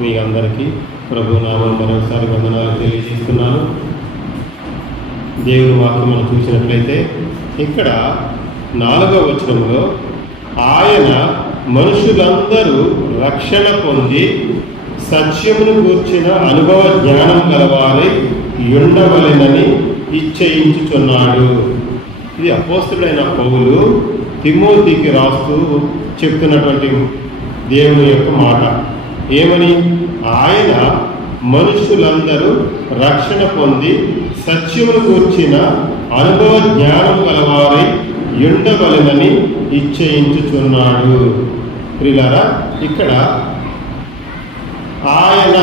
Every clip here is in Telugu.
మీ అందరికీ ప్రభునామం మరోసారి వందనాలు తెలియజేస్తున్నాను. దేవుని వాక్యం మనం చూసినట్లయితే ఇక్కడ 4వ వచనంలో ఆయన మనుషులందరూ రక్షణ పొంది సత్యమును గూర్చిన అనుభవ జ్ఞానం గలవారై ఉండవలెనని ఇచ్చయించుచున్నాడు. ఇది అపోస్తలుడైన పౌలు తిమోతికి రాస్తూ చెప్తున్నటువంటి దేవుని యొక్క మాట. ఏమని? ఆయన మనుషులందరూ రక్షణ పొంది సత్యమును గూర్చిన అనుభవ జ్ఞానం గలవారై ఉండవలెనని ఇచ్చయించుచున్నాడు. ప్రియులారా, ఇక్కడ ఆయన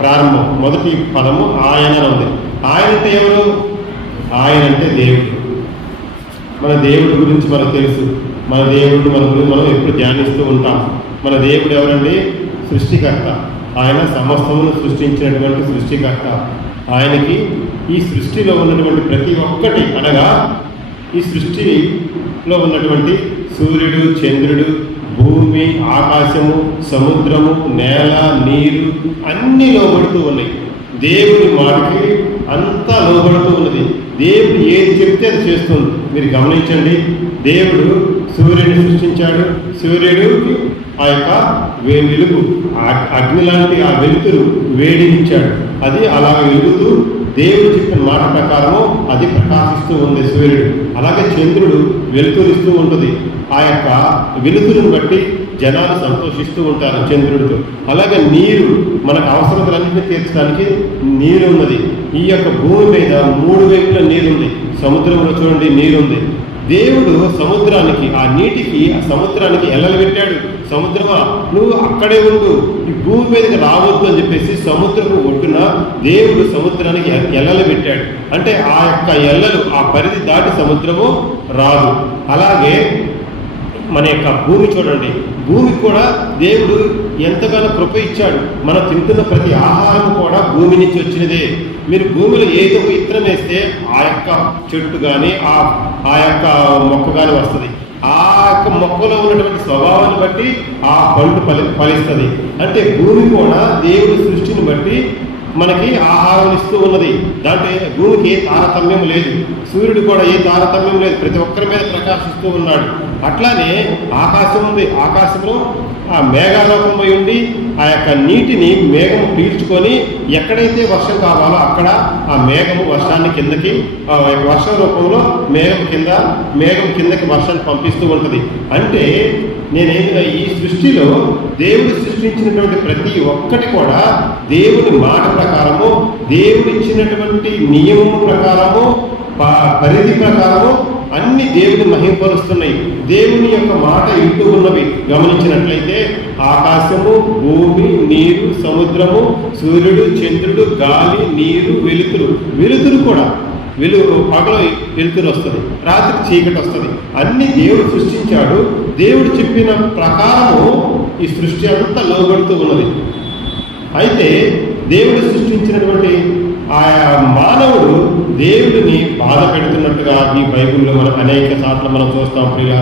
ప్రారంభం, మొదటి పదము ఆయన ఉంది. ఆయన అంటే ఎవరు? ఆయన అంటే దేవుడు. మన దేవుడి గురించి మనకు తెలుసు. మన దేవుడు మన గురించి మనం ఎప్పుడు ధ్యానిస్తూ ఉంటాం. మన దేవుడు ఎవరండి? సృష్టికర్త. ఆయన సమస్తమును సృష్టించినటువంటి సృష్టికర్త. ఆయనకి ఈ సృష్టిలో ఉన్నటువంటి ప్రతి ఒక్కటి, అనగా ఈ సృష్టిలో ఉన్నటువంటి సూర్యుడు, చంద్రుడు, భూమి, ఆకాశము, సముద్రము, నేల, నీరు అన్నీ లోబడుతూ ఉన్నాయి. దేవుని మాటకి అంతా లోబడుతూ ఉన్నది. దేవుడు ఏది చెప్తే అది చేస్తుంది. మీరు గమనించండి, దేవుడు సూర్యుడిని సృష్టించాడు. సూర్యుడు ఆ యొక్క వెలుగు, అగ్ని లాంటి ఆ వెలుతురు వేడినిచ్చాడు. అది అలా వెలుగుతూ దేవుడు చెప్పిన మాట ప్రకారము అది ప్రకాశిస్తూ ఉంది సూర్యుడు. అలాగే చంద్రుడు వెలుతురిస్తూ ఉంటుంది. ఆ యొక్క వెలుతురుని బట్టి జనాలు సంతోషిస్తూ ఉంటారు చంద్రుడితో. అలాగే నీరు, మనకు అవసరతలన్నింటినీ తీర్చడానికి నీరు ఉన్నది. ఈ యొక్క భూమి మీద 3 వైపుల నీరుంది. సముద్రంలో చూడండి నీరుంది. దేవుడు సముద్రానికి, ఆ నీటికి, ఆ సముద్రానికి ఎల్లలు పెట్టాడు. సముద్రమా, నువ్వు అక్కడే ఉండు, ఈ భూమి మీదకి రావద్దు అని చెప్పేసి సముద్రపు ఒడ్డున దేవుడు సముద్రానికి ఎల్లలు పెట్టాడు. అంటే ఆ యొక్క ఎల్లలు, ఆ పరిధి దాటి సముద్రము రాదు. అలాగే మన యొక్క భూమి చూడండి, భూమి కూడా దేవుడు ఎంతగానో కృప ఇచ్చాడు. మనం తింటున్న ప్రతి ఆహారం కూడా భూమి నుంచి వచ్చినదే. మీరు భూమిలో ఏదో ఒక విత్తనం వేస్తే ఆ యొక్క చెట్టు కానీ ఆ యొక్క మొక్క కానీ వస్తుంది. ఆ యొక్క మొక్కలో ఉన్నటువంటి స్వభావాన్ని బట్టి ఆ పండు ఫలిస్తుంది. అంటే భూమి కూడా దేవుడి సృష్టిని బట్టి మనకి ఆహారం ఇస్తూ ఉన్నది. దాంట్లో భూమికి ఏ తారతమ్యం లేదు, సూర్యుడు కూడా ఏ తారతమ్యం లేదు, ప్రతి ఒక్కరి మీద ప్రకాశిస్తూ ఉన్నాడు. అట్లానే ఆకాశం ఉంది. ఆకాశంలో ఆ మేఘాలోకమై ఉండి ఆ యొక్క నీటిని మేఘము పీల్చుకొని ఎక్కడైతే వర్షం కావాలో అక్కడ ఆ మేఘము వర్షాన్ని కిందకి, వర్షం రూపంలో మేఘం కిందకి వర్షాన్ని పంపిస్తూ ఉంటుంది. అంటే నేనేందులో ఈ సృష్టిలో దేవుడు సృష్టించినటువంటి ప్రతి ఒక్కటి కూడా దేవుని మాట ప్రకారము, దేవుడు ఇచ్చినటువంటి నియమం ప్రకారము, పరిధి ప్రకారము అన్ని దేవుని మహింపరుస్తున్నాయి. దేవుని యొక్క మాట ఇంటూ ఉన్నవి. గమనించినట్లయితే ఆకాశము, భూమి, నీరు, సముద్రము, సూర్యుడు, చంద్రుడు, గాలి, నీరు, వెలుతురు కూడా పగలు వెలుతురు వస్తుంది, రాత్రి చీకటి వస్తుంది. అన్ని దేవుడు సృష్టించాడు. దేవుడు చెప్పిన ప్రకారము ఈ సృష్టి అంతా లోబడుతూ ఉన్నది. అయితే దేవుడు సృష్టించినటువంటి ఆయా మానవుడు దేవుడిని బాధ పెడుతున్నట్టుగా ఈ బైబిల్లో మనం అనేక సార్లు మనం చూస్తాం ప్రియుల.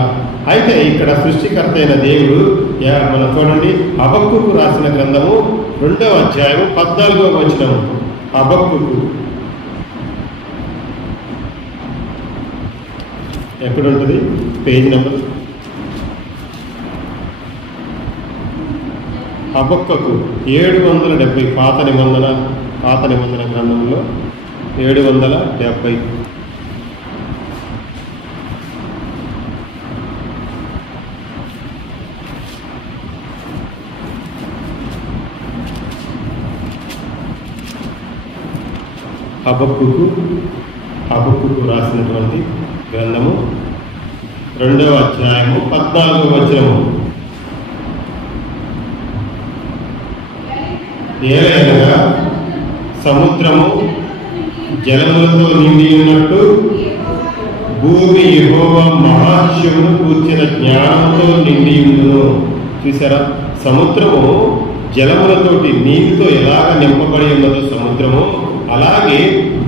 అయితే ఇక్కడ సృష్టికర్త అయిన దేవుడు మనం చూడండి, హబక్కూకు రాసిన గ్రంథము 2వ అధ్యాయము 14వ వచనము. హబక్కూకు ఎక్కడుంటుంది? Page number. హబక్కూకు 770, పాత నిబంధన గ్రంథంలో 770. హబక్కూకు రాసినటువంటి గ్రంథము 2వ అధ్యాయము 14వ వచనము. ఏలయనగా సముద్రము జలములతో నిండి ఉన్నట్టు భూమి యెహోవా మహాత్మ్యమును కూర్చిన జ్ఞానంతో నిండి ఉండును. చూసారా, సముద్రము జలములతోటి, నీటితో ఎలాగ నింపబడి ఉన్నదో సముద్రము, అలాగే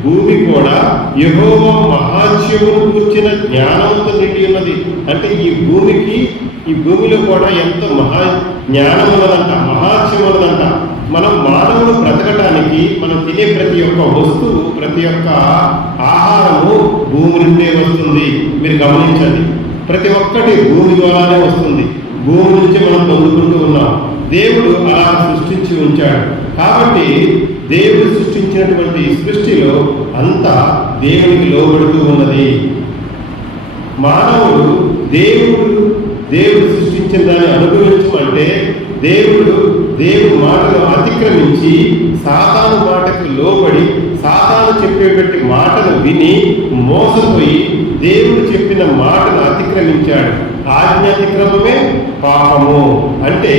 భూమి కూడా యెహోవా మహాత్మ్యమును కూర్చిన జ్ఞానంతో నిండి ఉన్నది. అంటే ఈ భూమిలో కూడా ఎంతో జ్ఞానం ఉన్నదంట, మహాత్మ్యం ఉన్నదంట. మనం మానవులు బ్రతకటానికి మనం తినే ప్రతి ఒక్క వస్తువు, ప్రతి ఒక్క ఆహారము భూమి నుండే వస్తుంది. మీరు గమనించండి, ప్రతి ఒక్కటి భూమి ద్వారానే వస్తుంది. భూమి నుంచి మనం పొందుకుంటూ ఉన్నాం. దేవుడు అలా సృష్టించి ఉంచాడు. కాబట్టి దేవుడు సృష్టించినటువంటి సృష్టిలో అంతా దేవునికి లోబడుతూ ఉన్నది. మానవుడు దేవుడు సృష్టించిన దాన్ని అనుభవించమంటే దేవుడి మాటను అతిక్రమించి సాతాను మాటకు లోబడి సాతాను చెప్పేటువంటి మాటను విని మోసపోయి దేవుడు చెప్పిన మాటను అతిక్రమించాడు. ఆజ్ఞాతిక్రమమే పాపము. అంటే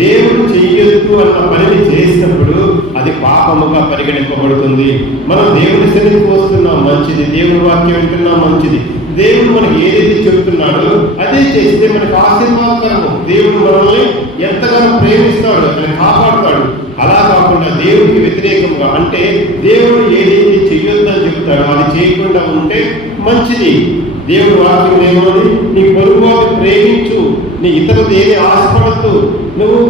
దేవుడు చెయ్యొద్దు అన్న పనిని చేసినప్పుడు అది పాపముగా పరిగణింపబడుతుంది. మనం దేవుడి సన్నిధికి వస్తున్నాం, మంచిది. దేవుడి వాక్యం వింటున్నాం, మంచిది. దేవుడు మనకి ఏదైతే చెబుతున్నాడో అదే చేస్తే మనకు ఆశీర్వాదకరము. దేవుడు మనల్ని ఎంతగానో ప్రేమిస్తాడు, ఆయన కాపాడుతాడు. అలా కాకుండా దేవుడికి వ్యతిరేకంగా, అంటే దేవుడు ఏదైతే చెయ్యొద్దని చెప్తాడో అది చేయకుండా ఉంటే మంచిది. దేవుడు వాక్యం ఏమని, నీ పొరుగువారిని ప్రేమించు, నీ ఇతరులు ఏది ఆశపడద్దు, నువ్వు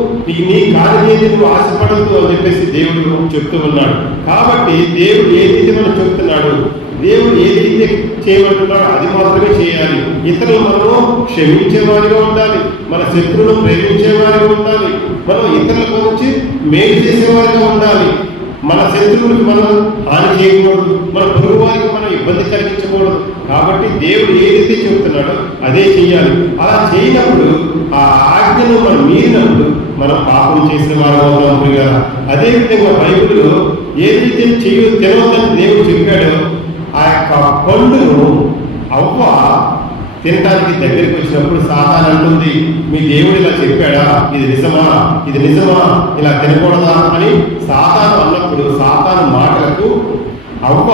నీ కార్యం నువ్వు ఆశపడద్దు అని చెప్పేసి దేవుడు చెప్తూ ఉన్నాడు. కాబట్టి దేవుడు ఏదైతే మనం చెప్తున్నాడు, దేవుడు ఏదైతే చేయమంటున్నాడో అది మాత్రమే చేయాలి. ఇతరులు మనము క్షమించేవారిగా ఉండాలి, మన శత్రువులను ప్రేమించేవారిగా ఉండాలి, మనం ఇతరుల గురించి మేలు చేసేవారిగా ఉండాలి. మన శత్రువులకు మనం హాని చేయకూడదు, మన పొరుగు వారికి మనం ఇబ్బంది కలిగించకూడదు. కాబట్టి దేవుడు ఏదైతే చెబుతున్నాడో అదే చెయ్యాలి. అలా చేయనప్పుడు, ఆ ఆజ్ఞను మనం మీరినప్పుడు మనం పాపం చేసిన వారు అవుతాం కదా. అదేవిధంగా బైబిల్లో ఏదైతే తినవద్దని దేవుడు చెప్పాడో ఆ యొక్క పండును అవ్వ తినడానికి దగ్గరికి వచ్చినప్పుడు సాతాను అంటుంది, మీ దేవుడు ఇలా చెప్పాడా, ఇది నిజమా, ఇలా తినకూడదా అని సాతాను అన్నప్పుడు సాతాను మాటలకు అవ్వ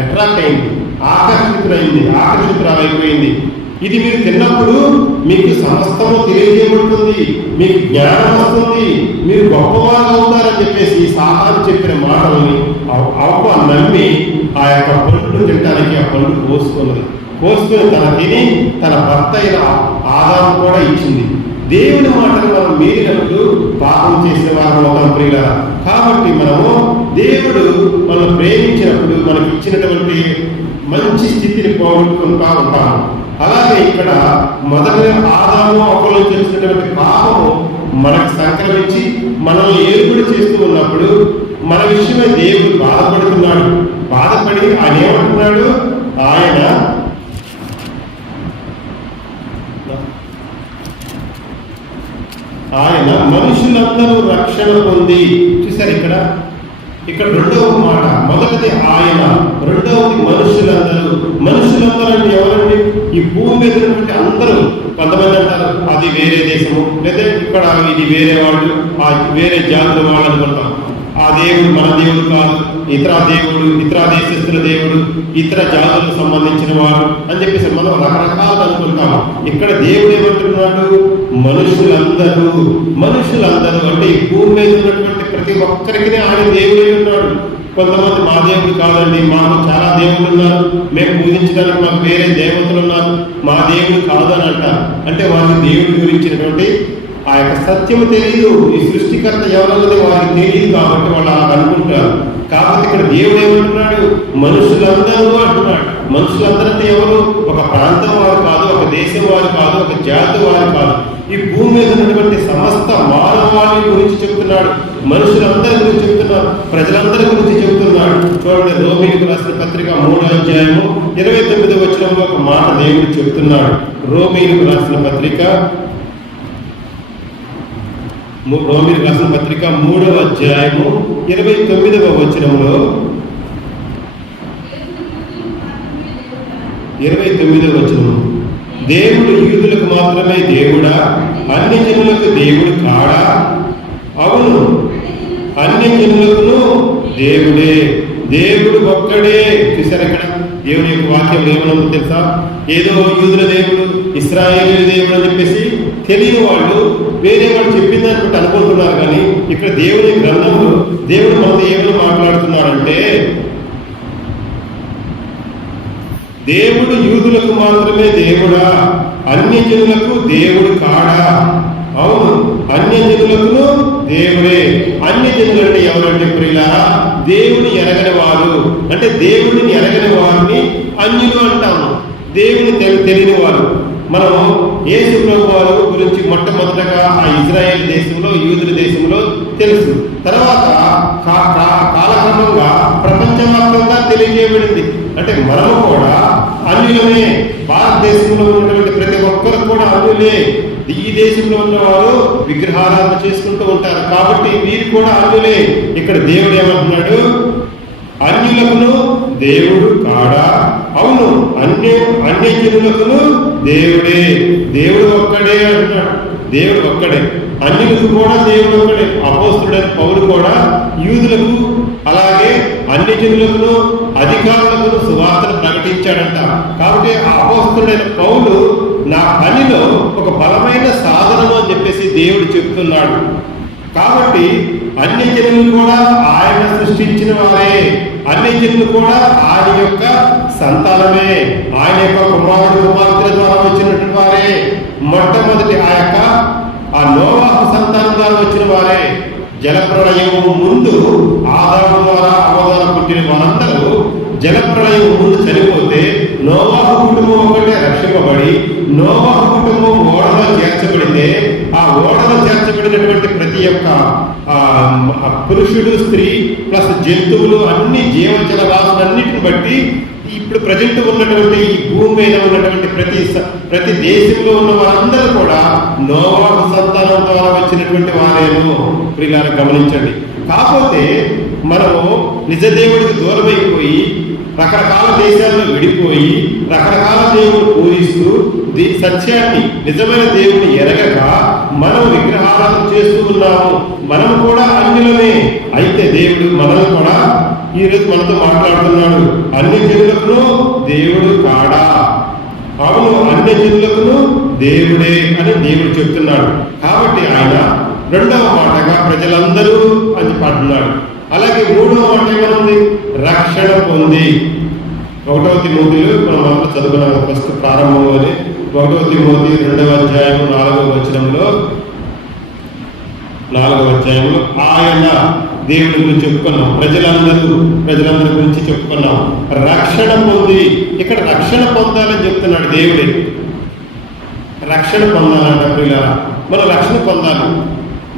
అట్రాక్ట్ అయింది, ఆకర్షితురాలైపోయింది. ఇది మీరు తిన్నప్పుడు మీకు సమస్తము తెలియజేయబడుతుంది, మీకు జ్ఞానం వస్తుంది, మీరు గొప్పవారు అవుతారని చెప్పేసి సాతాను చెప్పిన మాటల్ని అవ్వ నమ్మి ఆ యొక్క పండు తినడానికి ఆ పండు కోసుకొని తన తిని తన భర్త అయిన ఆదాము కూడా ఇచ్చింది. దేవుని మాటలు మనం మీరినప్పుడు పాపం చేసిన వారు అవుతాం ప్రియులారా. కాబట్టి మనము దేవుడు మనం ప్రేమించినప్పుడు మనకి ఇచ్చినటువంటి మంచి స్థితిని పోగొట్టుకుంటా ఉంటాము. అలాగే ఇక్కడ మొదటి ఆదాము అవ్వలో చేసినటువంటి పాపము మనకు సంక్రమించి మనల్ని ఏర్పడి చేస్తూ ఉన్నప్పుడు మన విషయమై దేవుడు బాధపడుతున్నాడు. బాధపడి ఆయన ఏమంటున్నాడు, ఆయన మనుషులందరూ రక్షణ పొంది. చూసారు ఇక్కడ రెండవ మాట, మొదటిది ఆయన, రెండవది మనుషులందరూ అంటే ఎవరండి? ఈ భూమి మీద ఉన్నటువంటి అందరూ. కొంతమంది అంటారు అది వేరే దేశము, లేదా ఇక్కడ ఇది వేరే వాళ్ళు, వేరే జాతుల వాళ్ళు అనుకుంటాం. ఆ దేవుడు మన దేవుడు కాదు, ఇతర దేశస్తుల దేవుడు, ఇతర జాతులకు సంబంధించిన వాడు అని చెప్పేసి మనం రకరకాలు అనుకుంటాము. ఇక్కడ దేవుడు ఏమంటున్నాడు, మనుషులందరూ అంటే ఈ భూమి మీద ఉన్నటువంటి ప్రతి ఒక్కరికి ఆయన దేవుడై ఉన్నాడు. కొంతమంది మా దేవుడు కాదండి, మాకు చాలా దేవుళ్ళు ఉన్నారు, మేము పూజించడానికి మాకు వేరే దేవతలు ఉన్నారు, మా దేవుడు కాదు అని అంటారు. అంటే వారి దేవుడి గురించినటువంటి ఆ యొక్క సత్యము తెలియదు. ఈ సృష్టికర్త ఎవరన్నది వారికి తెలియదు కాబట్టి వాళ్ళు అలా అనుకుంటారు. కాబట్టి ఇక్కడ దేవుడు ఏమంటున్నాడు, మనుషులందరూ అంటున్నాడు. మనుషులందరితో ఎవరు? ఒక ప్రాంతం వారు కాదు, ఒక దేశం వారు కాదు, ఒక జాతి వారు కాదు. ఈ భూమి మీద ఉన్నటువంటి సమస్త మానవాళి గురించి చెప్తున్నాడు, మనుషులందరి గురించి చెప్తున్నాడు, ప్రజలందరి గురించి చెబుతున్నాడు. చూడండి, రోమీయులకు రాసిన పత్రిక 3వ అధ్యాయము 29వ వచనంలో ఒక మాట దేవుడు చెప్తున్నాడు. రోమీయులకు రాసిన పత్రిక 3వ అధ్యాయము 29వ వచనంలో 29వ వచనం, దేవుడు యూదులకు మాత్రమే దేవుడా, అన్ని జనులకు దేవుడు కాడా? అవును, అన్ని జనులకును దేవుడే, దేవుడు ఒక్కడే. చూసారు ఇక్కడ దేవుని యొక్క వాక్యం ఏమన్నా తెలుసా? ఏదో యూదుల దేవుడు, ఇశ్రాయేలు దేవుడు అని చెప్పేసి తెలియని వాళ్ళు వేరే వాళ్ళు చెప్పిన దాన్ని బట్టి అనుకుంటున్నారు. కానీ ఇక్కడ దేవుని గ్రంథంలో దేవుడు మనతో ఏమని మాట్లాడుతున్నాడంటే, దేవుడు యూదులకు మాత్రమే దేవుడా, అన్యజనులకు దేవుడు కాడా? అవును, అన్యజనులకు దేవుడే. అన్యజనులు అంటే ఎవరంటే ప్రియులారా, దేవుని ఎరగని వారు. అంటే దేవుడిని ఎరగని వారిని అన్యులు అంటాము, దేవుని తెలియని వారు. మనం యేసు ప్రభు వారి గురించి మొట్టమొదటగా ఆ ఇజ్రాయేల్ దేశంలో, యూదుల దేశంలో తెలుసు. తర్వాత కాలక్రమంగా ప్రపంచవ్యాప్తంగా తెలియజేయబడింది. అంటే మనము కూడా అన్యులమే. భారతదేశంలో ఉన్నటువంటి ప్రతి ఒక్కరు కూడా అన్యులే. ఈ దేశంలో ఉన్నవారు విగ్రహారాధన చేసుకుంటూ ఉంటారు, కాబట్టి వీరు కూడా అన్యులే. ఇక్కడ దేవుడు ఏమంటున్నాడు? అన్యులకును దేవుడు కాడా? అవును, అన్యజనులకును దేవుడే. దేవుడు ఒక్కడే అంటున్నాడు. దేవుడు ఒక్కడే, అన్యులకు కూడా దేవుడు ఒక్కడే. అపోస్తుడైన పౌలు కూడా యూదులకు అలాగే అన్యజనులకును అధికారులకు సువార్తను ప్రకటించాడంట. కాబట్టి ఆ అపోస్తుడైన పౌలు నా పనిలో ఒక బలమైన సాధనము అని చెప్పేసి దేవుడు చెప్తున్నాడు. కాబట్టి అన్యజనులు కూడా ఆయన సృష్టించిన వారే, అన్యజనులు కూడా ఆయన యొక్క సంతానమే, ఆయన యొక్క కుమార్తెల ద్వారా వచ్చినటువంటి వారే. మొట్టమొదటి ఆ నోవాహు సంతానం ద్వారా వచ్చిన వారే. జలప్రళయము ముందు ఆదాము ద్వారా అవ్వ ద్వారా పుట్టిన వారందరూ జలప్రళయం ముందు చనిపోతే నోవాహు కుటుంబం ఒకటే రక్షింపబడి, నోవాహు కుటుంబం ఓడలో చేర్చబడితే ఆ ఓడలో చేర్చబడినటువంటి ప్రతి ఒక్క పురుషుడు, స్త్రీ ప్లస్ జంతువులు, అన్ని జీవజల రాసులన్నిటిని బట్టి ఇప్పుడు ప్రజెంట్ ఉన్నటువంటి ఈ భూమి మీద ఉన్నటువంటి ప్రతి దేశంలో ఉన్న వారందరూ కూడా నోవాహు సంతానం ద్వారా వచ్చినటువంటి వారేను. ప్రియులారా గమనించండి. కాకపోతే మనము నిజ దేవుడికి దూరమైపోయి రకరకాల దేశాల్లో విడిపోయి రకరకాల దేవుడు పూజిస్తూ సత్యాన్ని, నిజమైన దేవుడిని ఎరగక మనం విగ్రహారాధన చేస్తూ ఉన్నాము. మనం కూడా అన్యులమే. అయితే దేవుడు మనల్ని కూడా ఈరోజు మనతో మాట్లాడుతున్నాడు. అన్యజనులకును దేవుడు కాడా? అవును, అన్యజనులకును దేవుడే అని దేవుడు చెప్తున్నాడు. కాబట్టి ఆయన రెండవ మాటగా ప్రజలందరూ అని పాడుతున్నాడు. అలాగే మూడవ మాట ఏమనుంది? రక్షణ పొంది. 1వ తిమోతిలో మనం మొదలు చదువుకున్నాం ఫస్ట్ ప్రారంభంలోనే. 1వ తిమోతి 2వ అధ్యాయం 4వ వచనంలో ఆయన దేవుడి గురించి చెప్పుకున్నాం. ప్రజలందరి గురించి చెప్పుకున్నాం. రక్షణ పొంది. ఇక్కడ రక్షణ పొందాలని చెప్తున్నాడు దేవుడే. రక్షణ పొందాలంట ప్రియులారా. మనం రక్షణ పొందాలి.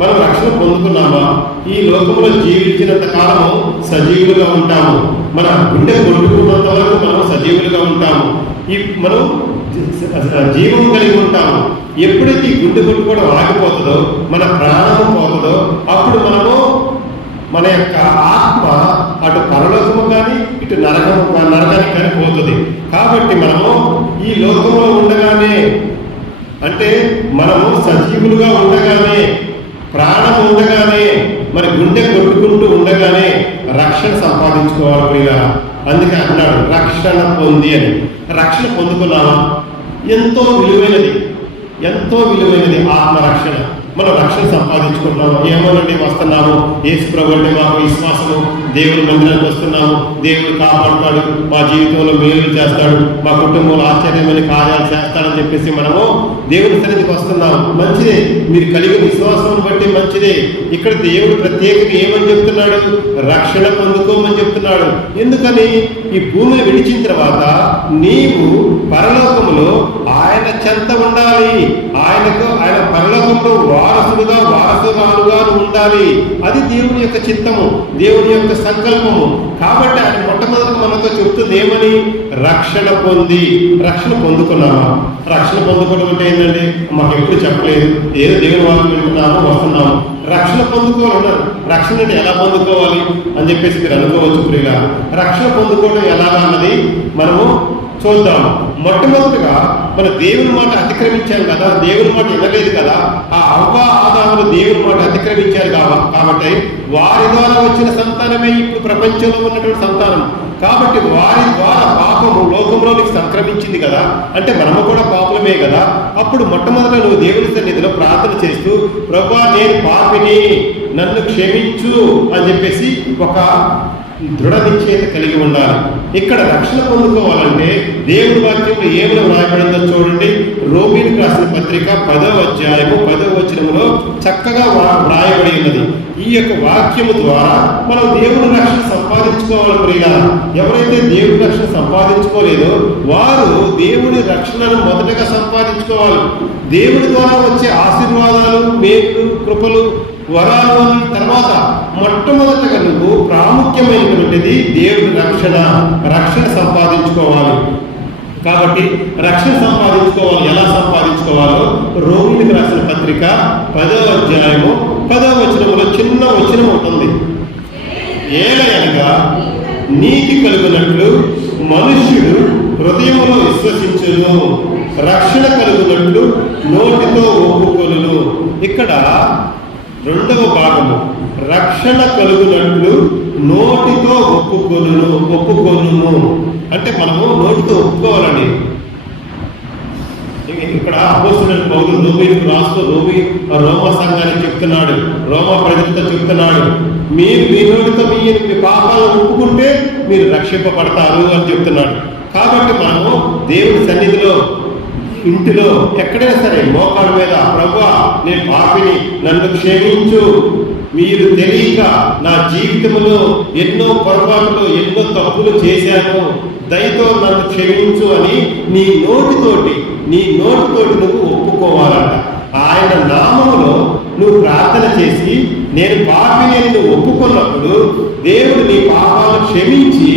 మనం రక్షణ పొందుకున్నామా? ఈ లోకంలో జీవించినంత కాలము సజీవులుగా ఉంటాము. మన గుండె కొట్టుకున్నంత వరకు మనం సజీవులుగా ఉంటాము. మనం జీవం కలిగి ఉంటాము. ఎప్పుడైతే ఈ గుండె కొట్టుకోవడం ఆగిపోతుందో, మన ప్రాణము పోతుందో, అప్పుడు మనము మన యొక్క ఆత్మ అటు పరలోకము కానీ ఇటు నరకానికి కానీ పోతుంది. కాబట్టి మనము ఈ లోకంలో ఉండగానే, అంటే మనము సజీవులుగా ఉండగానే, ప్రాణం ఉండగానే, మరి గుండె కొట్టుకుంటూ ఉండగానే రక్షణ సంపాదించుకోవాలి ప్రియులారా. అందుకే అన్నాడు రక్షణ పొంది అని. రక్షణ పొందుకున్నామా? ఎంతో విలువైనది ఆత్మరక్షణ. మనం రక్షణ సంపాదించుకుంటున్నాము. ఏమోనండి వస్తున్నాము, యేసు ప్రభు అంటే మాకు విశ్వాసము, దేవుడి మందిరానికి వస్తున్నాము, దేవుడు కాపాడుతాడు, మా జీవితంలో మేలు చేస్తాడు, మా కుటుంబంలో ఆశ్చర్యమైన కార్యాలు చేస్తాడని చెప్పేసి మనము దేవుడి సన్నిధికి వస్తున్నాము. మంచిదే, మీరు కలిగిన విశ్వాసం బట్టి మంచిదే. ఇక్కడ దేవుడు ప్రత్యేకంగా ఏమని చెప్తున్నాడు? రక్షణ పొందుకోమని చెప్తున్నాడు. ఎందుకని? ఈ భూమిని విడిచిన తర్వాత నీవు పరలోకములో ఆయన చెంత ఉండాలి. ఆయన పరలోకంలో వారసురాలుగా ఉండాలి. అది దేవుని యొక్క చిత్తము, దేవుని యొక్క సంకల్పము. కాబట్టి ఆయన మొట్టమొదటి మనతో చెప్తుంది ఏమని? రక్షణ పొంది. రక్షణ పొందుకున్నామా? రక్షణ పొందుకోవడం అంటే ఏంటంటే మాకు ఎప్పుడు చెప్పలేదు, ఏదో దేవుని వాళ్ళు వింటున్నాము, వస్తున్నాము. రక్షణ పొందుకోవాలన్నారు. రక్షణ అంటే ఎలా పొందుకోవాలి అని చెప్పేసి మీరు అనుకోవచ్చు ప్రియులా. రక్షణ పొందుకోవడం ఎలాగా అన్నది మనము చూద్దాం. మొట్టమొదటిగా మన దేవుని మాట అతిక్రమించారు కదా, దేవుని మాట ఇవ్వలేదు కదా. ఆ అవ్వ ఆదాములు దేవుని మాట అతిక్రమించారు కాబట్టి వారి ద్వారా వచ్చిన సంతానమే ఇప్పుడు ప్రపంచంలో ఉన్నటువంటి సంతానం. కాబట్టి వారి ద్వారా పాపము లోకంలోనికి సంక్రమించింది కదా, అంటే మనము కూడా పాపలమే కదా. అప్పుడు మొట్టమొదట నువ్వు దేవుని సన్నిధిలో ప్రార్థన చేస్తూ, ప్రభువా నేను పాపిని, నన్ను క్షమించు అని చెప్పేసి ఒక దృఢ నిశ్చయత కలిగి ఉండాలి. ఇక్కడ రక్షణ పొందుకోవాలంటే దేవుడి వాక్యంలో ఏమైనా వ్రాయబడిందో చూడండి. రోమీయులకు రాసిన పత్రిక 10వ అధ్యాయము 10వ వచనంలో చక్కగా వ్రాయబడి ఉన్నది. ఈ యొక్క వాక్యము ద్వారా మనం దేవుడి రక్షణ సంపాదించుకోవాలి. ప్రియులారా, ఎవరైతే దేవుడి రక్షణ సంపాదించుకోలేదో వారు దేవుడి రక్షణను మొదటగా సంపాదించుకోవాలి. దేవుడి ద్వారా వచ్చే ఆశీర్వాదాలు, మేలు, కృపలు, వరాలు అని తర్వాత మొట్టమొదటగా నువ్వు ప్రాముఖ్యమైనటువంటిది దేవుడి రక్షణ సంపాదించుకోవాలి. కాబట్టి రక్షణ సంపాదించుకోవాలి. ఎలా సంపాదించుకోవాలో రోమీయులకు రాసిన పత్రిక 10వ అధ్యాయము 10వ వచనంలో చిన్న వచనం ఉంటుంది. ఏలయనగా నీతి కలుగునట్లు మనుష్యుడు హృదయములో విశ్వసించును, రక్షణ కలుగునట్లు నోటితో ఒప్పుకొనును. ఇక్కడ రెండవ భాగము రక్షణ కలుగునట్లు నోటితో ఒప్పుకొనును అంటే మనము నోటితో ఒప్పుకోవాలండి. ఇక్కడ అపోస్తలుడైన పౌలు రోమీయులకు రాస్తూ రోమా సంఘానికి చెప్తున్నాడు, రోమా ప్రజలతో చెప్తున్నాడు, మీరు మీ నోటితో మీ పాపాలను ఒప్పుకుంటే మీరు రక్షింపబడతారు అని చెప్తున్నాడు. కాబట్టి మనము దేవుడి సన్నిధిలో, ఇంటిలో, ఎక్కడైనా సరే మోకాళ్ళ మీద, ప్రభువా నేను పాపిని, నన్ను క్షమించు, మీరు తెలియక నా జీవితంలో ఎన్నో పొరపాట్లు, ఎన్నో తప్పులు చేశాను, దయతో నన్ను క్షమించు అని నీ నోటితోటి నువ్వు ఒప్పుకోవాలంట. ఆయన నామములో నువ్వు ప్రార్థన చేసి నేను పాపిని అని నువ్వు ఒప్పుకున్నప్పుడు దేవుడు నీ పాపాలను క్షమించి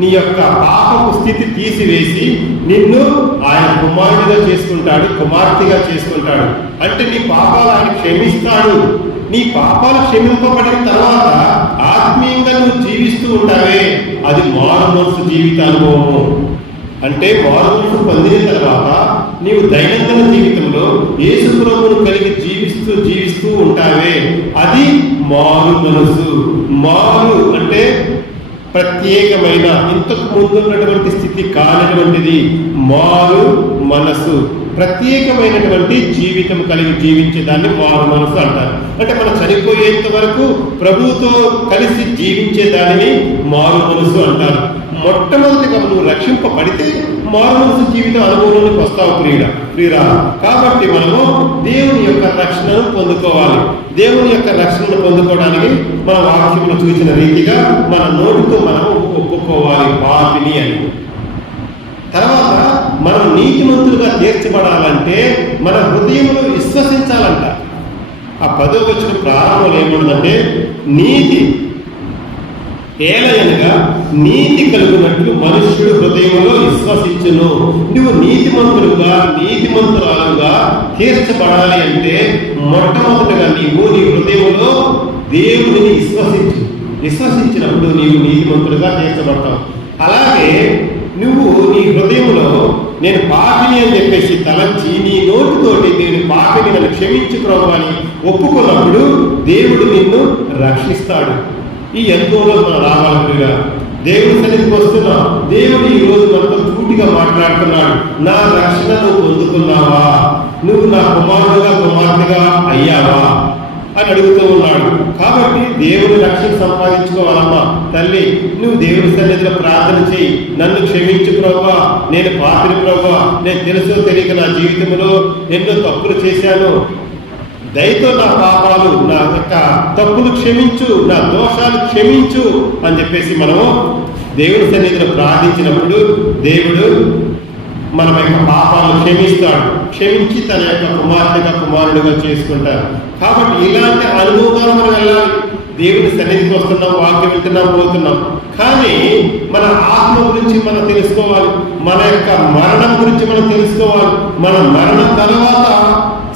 నీ యొక్క పాపపు స్థితి తీసివేసి నిన్ను ఆయన కుమారుడిగా చేసుకుంటాడు, కుమార్తెగా చేసుకుంటాడు. అంటే నీ పాపాలు ఆయన క్షమిస్తాడు. నీ పాపాలు క్షమింపబడిన తర్వాత ఆత్మీయంగా నువ్వు జీవిస్తూ ఉంటావే, అది మారు మనసు జీవితానుభవము. అంటే మారు మనసు పొందిన తర్వాత నీవు దైనందిన జీవితంలో యేసు ప్రభువును కలిగి జీవిస్తూ ఉంటావే, అది మారు మనసు. మారు అంటే ప్రత్యేకమైన, ఇంతకు ముందు ఉన్నటువంటి స్థితి కానటువంటిది మారు మనసు. ప్రత్యేకమైనటువంటి జీవితం కలిగి జీవించే దాన్ని మారు మనసు అంటారు. అంటే మనం చనిపోయేంత వరకు ప్రభువుతో కలిసి జీవించే దానిని మారు మనసు అంటారు. మొట్టమొదటిగా నువ్వు రక్షింపబడితే మారు మనసు జీవితం అనుభవంలోకి వస్తావు ప్రియురా. కాబట్టి మనము దేవుని యొక్క రక్షణను పొందుకోవాలి. దేవుని యొక్క రక్షణను పొందుకోవడానికి మన వాక్యంలో చూసిన రీతిగా మన నోటితో మనం ఒప్పుకోవాలి పాపిని అని. తర్వాత మనం నీతిమంతులుగా తీర్చబడాలంటే మన హృదయంలో విశ్వసించాలంట. ఆ 10వ వచనం ప్రారంభంలో ఏముందంటే నీతి ఏలయనగా నీతి కలుగునట్లు మనుష్యుడు హృదయంలో విశ్వసించును. నువ్వు నీతిమంతురాలుగా తీర్చబడాలి అంటే మొట్టమొదటిగా నీవు నీ హృదయంలో దేవుడిని విశ్వసించినప్పుడు నీవు నీతిమంతులుగా తీర్చబడతావు. అలాగే నువ్వు నీ హృదయంలో నేను పాపిని అని చెప్పేసి తలంచి నీ నోటితోటి నేను పాపిని, నన్ను క్షమించు ప్రభువా అని ఒప్పుకున్నప్పుడు దేవుడు నిన్ను రక్షిస్తాడు. ఈ అనుభవంలో మనం రావాలిగా దేవుడి సన్నిధికి వస్తున్నా. దేవుడు ఈ రోజు మనతో పూర్తిగా మాట్లాడుతున్నాడు. నా రక్షణ నువ్వు పొందుకున్నావా? నువ్వు నా కుమార్తెగా అయ్యావా అని అడుగుతూ ఉన్నాడు. కాబట్టి దేవుని రక్షణ సంపాదించుకోవాలమ్మా. తల్లి, నువ్వు దేవుడి సన్నిధిలో ప్రార్థన చేయి, నన్ను క్షమించు ప్రభువా, నేను పాపిని ప్రభువా, నేను తెలుసో తెలియక నా జీవితంలో ఎన్నో తప్పులు చేశాను, దయతో నా పాపాలు, నా యొక్క తప్పులు క్షమించు, నా దోషాలు క్షమించు అని చెప్పేసి మనము దేవుడి సన్నిధిలో ప్రార్థించినప్పుడు దేవుడు మన యొక్క పాపాలను క్షమించి తన యొక్క కుమారుడుగా చేసుకుంటారు. కాబట్టి ఇలాంటి అనుభవాలు మనం వెళ్ళాలి. దేవుని సన్నిధికి వస్తున్నాం, వాక్యం వింటున్నాం, పోతున్నాం. కానీ మన ఆత్మ గురించి మనం తెలుసుకోవాలి, మన యొక్క మరణం గురించి మనం తెలుసుకోవాలి. మన మరణం తర్వాత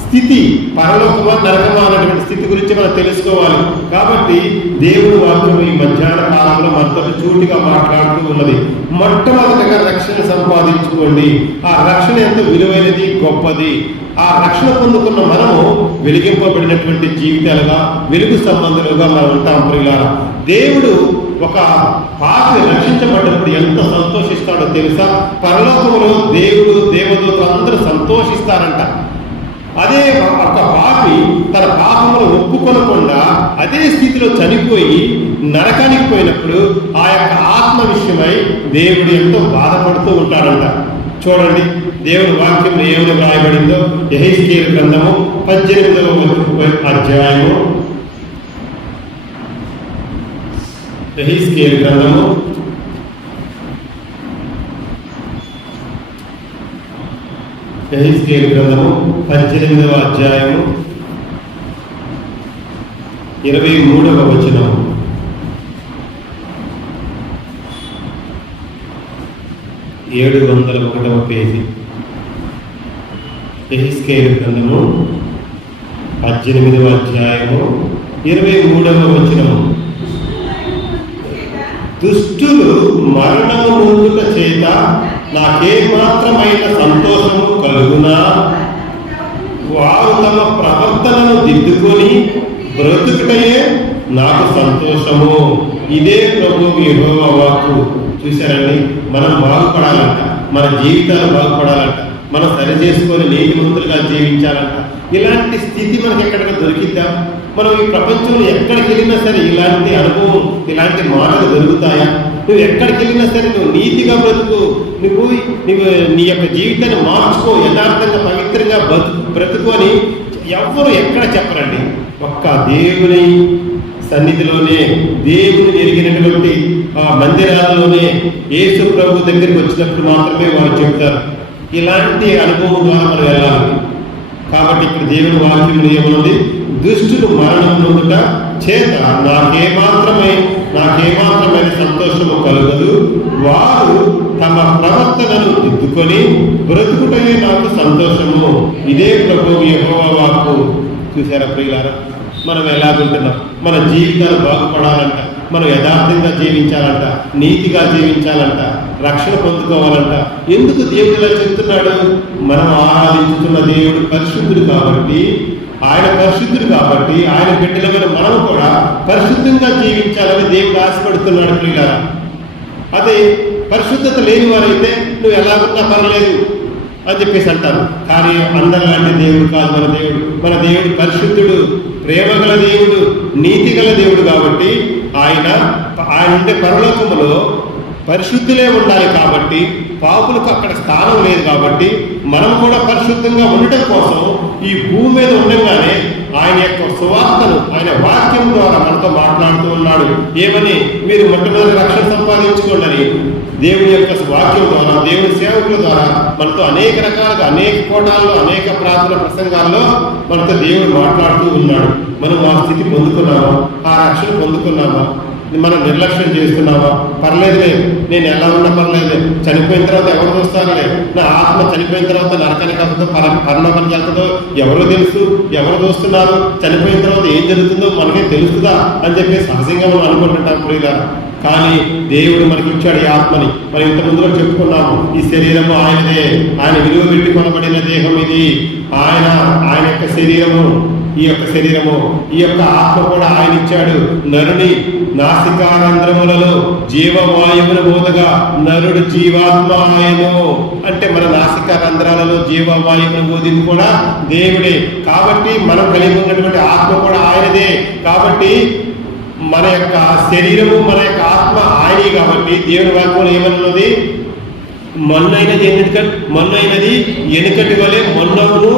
స్థితి పరలోకమా నరకమా అనేటువంటి స్థితి గురించి మనం తెలుసుకోవాలి. కాబట్టి దేవుడు వాక్యం ఈ మధ్యాహ్న కాలంలో మనతో చూటిగా మాట్లాడుతూ ఉన్నది. మొట్టమొదటిగా రక్షణ సంపాదించుకోండి. ఆ రక్షణ ఎంతో విలువైనది, గొప్పది. ఆ రక్షణ పొందుకున్న మనము వెలిగింపబడినటువంటి జీవితాలుగా, వెలుగు సంబంధులుగా మనం ఉంటాం ప్రియులారా. దేవుడు ఒక పాపి రక్షించబడినప్పుడు ఎంత సంతోషిస్తాడో తెలుసా? పరలోకములో దేవుడు, దేవదూతలు అందరూ సంతోషిస్తారంట. అదే ఒక పాపి తన పాపమును ఒప్పుకొనకుండా అదే స్థితిలో చనిపోయి నరకానికి పోయినప్పుడు ఆ యొక్క ఆత్మ విషయమై దేవుడు ఎంతో బాధపడుతూ ఉంటాడంట. చూడండి దేవుని వాక్యం ఏమని వ్రాయబడిందో. యెహెజ్కేలు గ్రంథము 18వ అధ్యాయము. యెహెజ్కేలు గ్రంథము 18వ అధ్యాయము 23వ వచనం. ఏడు 701వ పేజీ. యెహెజ్కేలు గ్రంథము 18వ అధ్యాయము 23వ వచనము. దుష్టులు మరణము నొందుట చేత నాకేమాత్రమైన సంతోషము కలుగునా? వారు తమ ప్రవర్తనను దిద్దుకొని బ్రతుకుటయే నాకు సంతోషము. ఇదే ప్రభువు యెహోవా వాక్కు. చూశారండి, మనం బాగుపడాలంట, మన జీవితాలు బాగుపడాలంట, మనం సరి చేసుకొని నీతిమంతులుగా జీవించాలంట. ఇలాంటి స్థితి మనకి ఎక్కడికి దొరికిద్దా? మనం ఈ ప్రపంచంలో ఎక్కడికి వెళ్ళినా సరే ఇలాంటి అనుభవం, ఇలాంటి మాటలు దొరుకుతాయా? నువ్వు ఎక్కడికి వెళ్ళినా సరే నువ్వు నీతిగా బ్రతుకు, నువ్వు నీ యొక్క జీవితాన్ని మార్చుకో, యథార్థంగా పవిత్రంగా బ్రతుకు అని ఎవ్వరు ఎక్కడ చెప్పరండి. ఒక్క దేవుని సన్నిధిలోనే, దేవుని ఎరిగినటువంటి ఆ మందిరాల్లోనే యేసు ప్రభు దగ్గరికి వచ్చినప్పుడు మాత్రమే వారు చెప్తారు. ఇలాంటి అనుభవం ద్వారా మనం వెళ్ళాలి. కాబట్టి ఇక్కడ దేవుని వాక్యంలో ఏమన్నది? దుష్టులు మరణం నొందుట చేత నాకేమాత్రమైన సంతోషము కలుగదు. వారు తమ ప్రవర్తనను దిద్దుకొని బ్రతుకుటయే నాకు సంతోషము. ఇదే ప్రభువు యెహోవా వాక్కు. చూసారా ప్రియులారా, మనం ఎలాగుంటున్నాం? మన జీవితాలు బాగుపడాలంట, మనం యథార్థంగా జీవించాలంట, నీతిగా జీవించాలంట, రక్షణ పొందుకోవాలంట. ఎందుకు దేవుడు ఇలా చెప్తున్నాడు? మనం ఆరాధించుతున్న దేవుడు పరిశుద్ధుడు కాబట్టి, ఆయన బిడ్డలమైన మనం కూడా పరిశుద్ధంగా జీవించాలని దేవుడు ఆశపడుతున్నాడు ప్రియులారా. అదే పరిశుద్ధత లేని వారైతే నువ్వు ఎలాగున్నా పర్లేదు అని చెప్పేసి అంటారు. కానీ అందరిలాంటి దేవుడు కాదు మన దేవుడు. మన దేవుడు పరిశుద్ధుడు, ప్రేమగల దేవుడు, నీతిగల దేవుడు. కాబట్టి ఆయన ఉండే పరలోకములో పరిశుద్ధులే ఉండాలి. కాబట్టి పాపులకు అక్కడ స్థానం లేదు. కాబట్టి మనం కూడా పరిశుద్ధంగా ఉండటం కోసం ఈ భూమి మీద ఉండగానే ఆయన యొక్క సువార్తను, ఆయన వాక్యం ద్వారా మనతో మాట్లాడుతూ ఉన్నాడు. ఏమని? మీరు మొట్టమొదటి రక్షణ సంపాదించుకోండి. దేవుని యొక్క వాక్యం ద్వారా, దేవుని సేవకుల ద్వారా మనతో అనేక రకాలుగా, అనేక కోణాల్లో, అనేక ప్రార్థన ప్రసంగాల్లో మనతో దేవుడు మాట్లాడుతూ ఉన్నాడు. మనం ఆ స్థితి పొందుకున్నామా? ఆ రక్షణ పొందుకున్నామా? మనం నిర్లక్ష్యం చేస్తున్నావా? పర్లేదులే, నేను ఎలా ఉన్నా పర్లేదులే, చనిపోయిన తర్వాత ఎవరు చూస్తారులే, నా ఆత్మ చనిపోయిన తర్వాత నరకానికి వెళ్తుందో పరలోకానికి వెళ్తుందో ఎవరో తెలుసు, ఎవరు చూస్తున్నారు, చనిపోయిన తర్వాత ఏం జరుగుతుందో మనకే తెలుస్తుందా అని చెప్పి సహజంగా మనం అనుకుంటుంటాం ప్రియులారా. కానీ దేవుడు మనకి ఇచ్చాడు ఈ ఆత్మని. మనం ఇంత ముందులో చెప్పుకున్నాము, ఈ శరీరము ఆయనదే, ఆయన విలువ పెట్టి కొనబడిన దేహం ఇది. ఆయన యొక్క శరీరము, ఈ యొక్క ఆత్మ కూడా ఆయన ఇచ్చాడు. నరుని నాసికారంధ్రములలో జీవవాయువును బోధగా నరుడు జీవాత్మ ఆయను. అంటే మన నాసికారంధ్రాలలో జీవవాయువును బోధింది కూడా దేవుడే. కాబట్టి మనం కలిగి ఉన్నటువంటి ఆత్మ కూడా ఆయనదే. కాబట్టి మన యొక్క శరీరము, మన యొక్క ఆత్మ ఆయనే. కాబట్టి దేవుని వాక్యంలో ఏమన్నది? మొన్నైనది ఎనుకటి వలె మొన్నను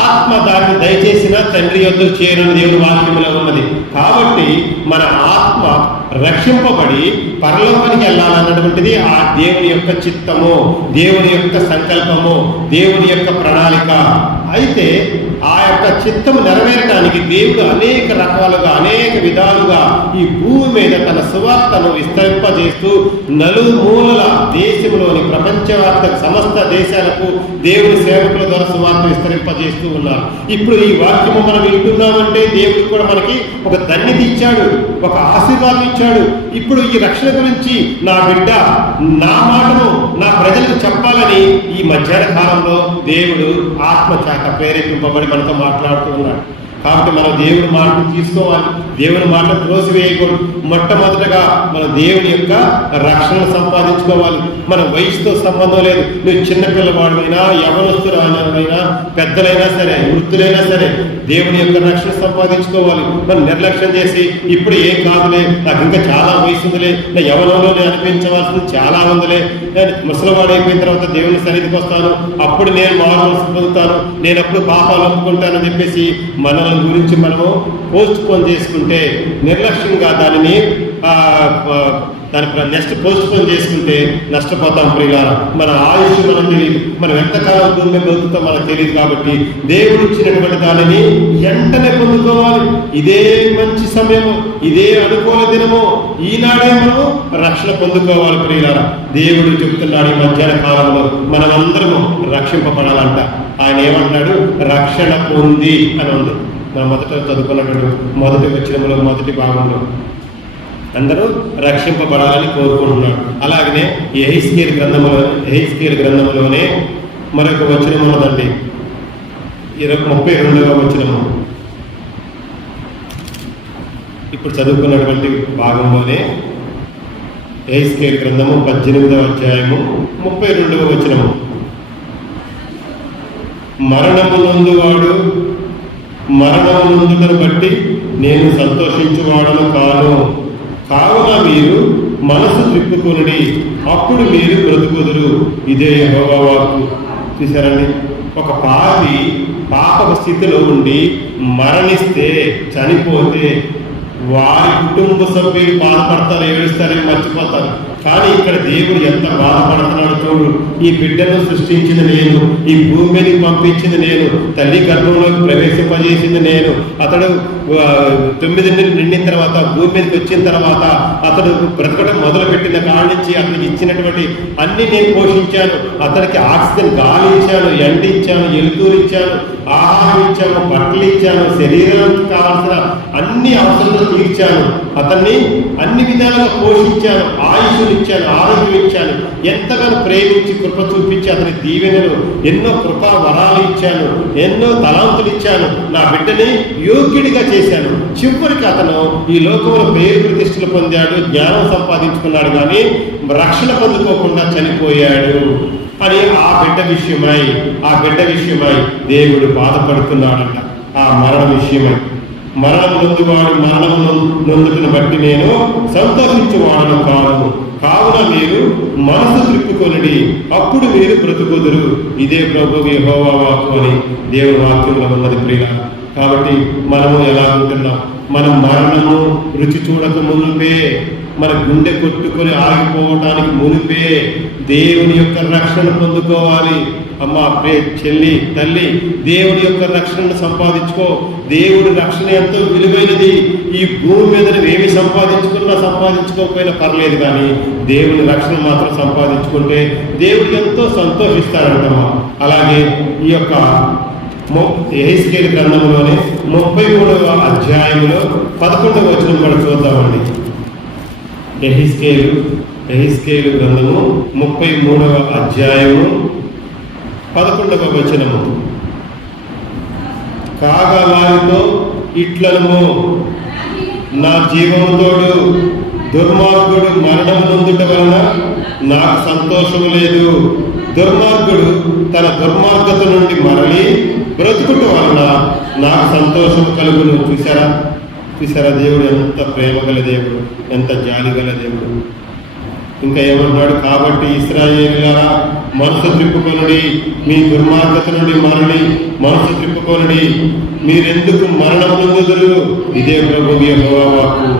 ఆత్మ దాన్ని దయచేసిన తండ్రి యొద్దకు చేరుని దేవుని వాక్యంలో ఉన్నది. కాబట్టి మన ఆత్మ రక్షింపబడి పరలోకానికి వెళ్ళాలన్నటువంటిది ఆ దేవుని యొక్క చిత్తము, దేవుని యొక్క సంకల్పము, దేవుని యొక్క ప్రణాళిక. అయితే ఆ యొక్క చిత్తము నెరవేరడానికి దేవుడు అనేక రకాలుగా, అనేక విధాలుగా ఈ భూమి మీద తన సువార్తను విస్తరింపజేస్తూ నలుమూలల దేశంలోని ప్రపంచవ్యాప్త సమస్త దేశాలకు దేవుని సేవకుల ద్వారా సువార్త విస్తరింపజేస్తూ ఉన్నారు. ఇప్పుడు ఈ వాక్యము మనం వింటున్నామంటే దేవుడు కూడా మనకి ఒక ధన్యత ఇచ్చాడు, ఒక ఆశీర్వాదం ఇచ్చాడు. ఇప్పుడు ఈ రక్షణ గురించి నా బిడ్డ నా మాటను నా ప్రజలకు చెప్పాలని ఈ మధ్యాహ్న కాలంలో దేవుడు ఆత్మ చేత ప్రేరేపింపబడి మనతో మాట్లాడుతూ ఉన్నాడు. కాబట్టి మనం దేవుని మాటను తీసుకోవాలి, దేవుని మాటను త్రోసివేయకూడదు. మొట్టమొదటగా మన దేవుని యొక్క రక్షణ సంపాదించుకోవాలి. మన వయసుతో సంబంధం లేదు. నువ్వు చిన్నపిల్లవాడినైనా, యవనస్తురాలైనా, పెద్దలైనా సరే, వృద్ధులైనా సరే, దేవుని యొక్క రక్షణ సంపాదించుకోవాలి. మనం నిర్లక్ష్యం చేసి ఇప్పుడు ఏం కాదులే, నాకు ఇంకా చాలా వయసు ఉందిలే, నా యవనంలో నేను అనిపించవలసింది చాలా ఉందిలే, నేను ముసలివాడు అయిపోయిన తర్వాత దేవుని సన్నిధికి వస్తాను, అప్పుడు నేను మారుమనసు పొందుతాను, నేను అప్పుడు పాపాలు ఒప్పుకుంటానని చెప్పేసి మనల్ని గురించి మనము పోస్ట్ పోన్ చేసుకుంటే, నిర్లక్ష్యంగా దానిని నెక్స్ట్ పోస్ట్ పోన్ చేసుకుంటే నష్టపోతాం ప్రియులారా. మన ఆయుష్ మనం తెలియదు, మనం ఎంతకాలం భూమి మీద బతుకుతాం మనకు తెలియదు. కాబట్టి దేవుడు ఇచ్చినటువంటి దానిని వెంటనే పొందుకోవాలి. ఇదే మంచి సమయము, ఇదే అనుకూల దినము, ఈనాడే మనం రక్షణ పొందుకోవాలి ప్రియులారా. దేవుడు చెప్తున్నాడు, ఈ మధ్యాహ్న కాలంలో మనమందరము రక్షింపబడాలంట. ఆయన ఏమంటున్నాడు? రక్షణ పొంది అని ఉంది. మనం మొదట చదువుకున్నటువంటి మొదటి వచనంలో మొదటి భాగంలో అందరూ రక్షింపబడాలని కోరుకుంటున్నాడు. అలాగనే యెహెజ్కేలు గ్రంథంలోనే మరొక వచనం ఉన్నదండి, 32వ వచనము. ఇప్పుడు చదువుకున్నటువంటి భాగంలోనే యెహెజ్కేలు గ్రంథము 18వ అధ్యాయము 32వ వచనము. మరణము నందువాడు మరణము నందుటను బట్టి నేను సంతోషించువాడను కాను, కావున మీరు మనసు త్రిప్పుకొనుడి, అప్పుడు మీరు బ్రతుకుదురు, ఇదే యెహోవా వాక్కు. చూసారండి, ఒక పాప స్థితిలో ఉండి మరణిస్తే, చనిపోతే వారి కుటుంబ సభ్యులు బాధపడతారు, ఏడుస్తారని మర్చిపోతారు. కానీ ఇక్కడ దేవుడు ఎంత బాధపడుతున్నాడు చూడు. ఈ బిడ్డను సృష్టించింది నేను, ఈ భూమి మీదకి పంపించింది నేను, తల్లి గర్భంలోకి ప్రవేశింపజేసింది నేను. అతడు 9 నెలలు నిండిన తర్వాత భూమి మీదకి వచ్చిన తర్వాత అతడు బ్రతకడం మొదలుపెట్టిన కాడి నుంచి అతనికి ఇచ్చినటువంటి అన్ని నేను పోషించాను. అతనికి ఆక్సిజన్ గాలి ఇచ్చాను, ఎండ ఇచ్చాను, ఎలుతూరు ఇచ్చాను, ఆహారం ఇచ్చాను, బట్టలు ఇచ్చాను, శరీరానికి కావాల్సిన అన్ని అవసరాలు తీర్చాను. అతన్ని అన్ని విధాలుగా పోషించాను, ఆయుష్ను ఇచ్చాను, ఆరోగ్యం ఇచ్చాను. ఎంతగానో ప్రేమించి కృప చూపించి అతని దీవెనలు ఎన్నో కృపా వరాలు ఇచ్చాను, ఎన్నో తలాంతులు ఇచ్చాను. నా బిడ్డని యోగ్యుడిగా చేశాను. చివరికి అతను ఈ లోకంలో పేరు ప్రతిష్టలు పొందాడు, జ్ఞానం సంపాదించుకున్నాడు, కానీ రక్షణ పొందుకోకుండా చనిపోయాడు అని ఆ బిడ్డ విషయమై దేవుడు బాధపడుతున్నాడంట. ఆ మరణం విషయమై, మరణం నొందువాడు మరణం నొందుటను బట్టి నేను సంతోషించువాడను కాను, కావున మీరు మనసు త్రిప్పుకొనిడి, అప్పుడు మీరు బ్రతుకుదురు, ఇదే ప్రభువు యెహోవా వాక్కు అని దేవుని వాక్యంలో ఉన్నది ప్రియులారా. కాబట్టి మనము ఎలా ఉంటున్నాం? మనం మరణము రుచి చూడక మునిపే, మన గుండె కొట్టుకొని ఆగిపోవడానికి మునిపే దేవుని యొక్క రక్షణ పొందుకోవాలి. అమ్మ, చెల్లి, తల్లి, దేవుని యొక్క రక్షణను సంపాదించుకో. దేవుడి రక్షణ ఎంతో విలువైనది. ఈ భూమి మీద ఏమి సంపాదించుకోకపోయినా పర్లేదు, కానీ దేవుని రక్షణ మాత్రం సంపాదించుకుంటే దేవుడు ఎంతో సంతోషిస్తాడంటమ్మా. అలాగే ఈ యొక్క యెహెజ్కేలు గ్రంథంలోనే 33వ అధ్యాయంలో 11వ వచనం కూడా చూద్దామండి. యెహెజ్కేలు గ్రంథము 33వ అధ్యాయము 11వ వచనము. కాగా వారితో ఇట్లను, నా జీవముతోడు దుర్మార్గుడు మరణము నొందుట వలన నాకు సంతోషము లేదు. దుర్మార్గుడు తన దుర్మార్గత నుండి మరలి బ్రతుకుట వలన నాకు సంతోషం కలుగును. చూసారా దేవుడు ఎంత ప్రేమ గల దేవుడు, ఎంత జాలి గల దేవుడు. ఇంకా ఏమంటున్నాడు? కాబట్టి ఇశ్రాయేలులారా, మనసు త్రిప్పుకొనుడి, మీ దుర్మార్గత నుండి మరలి మనసు త్రిప్పుకొనుడి, మీరెందుకు మరణం నొందుదురు, ఇదే ప్రభువు యెహోవా వాక్కు.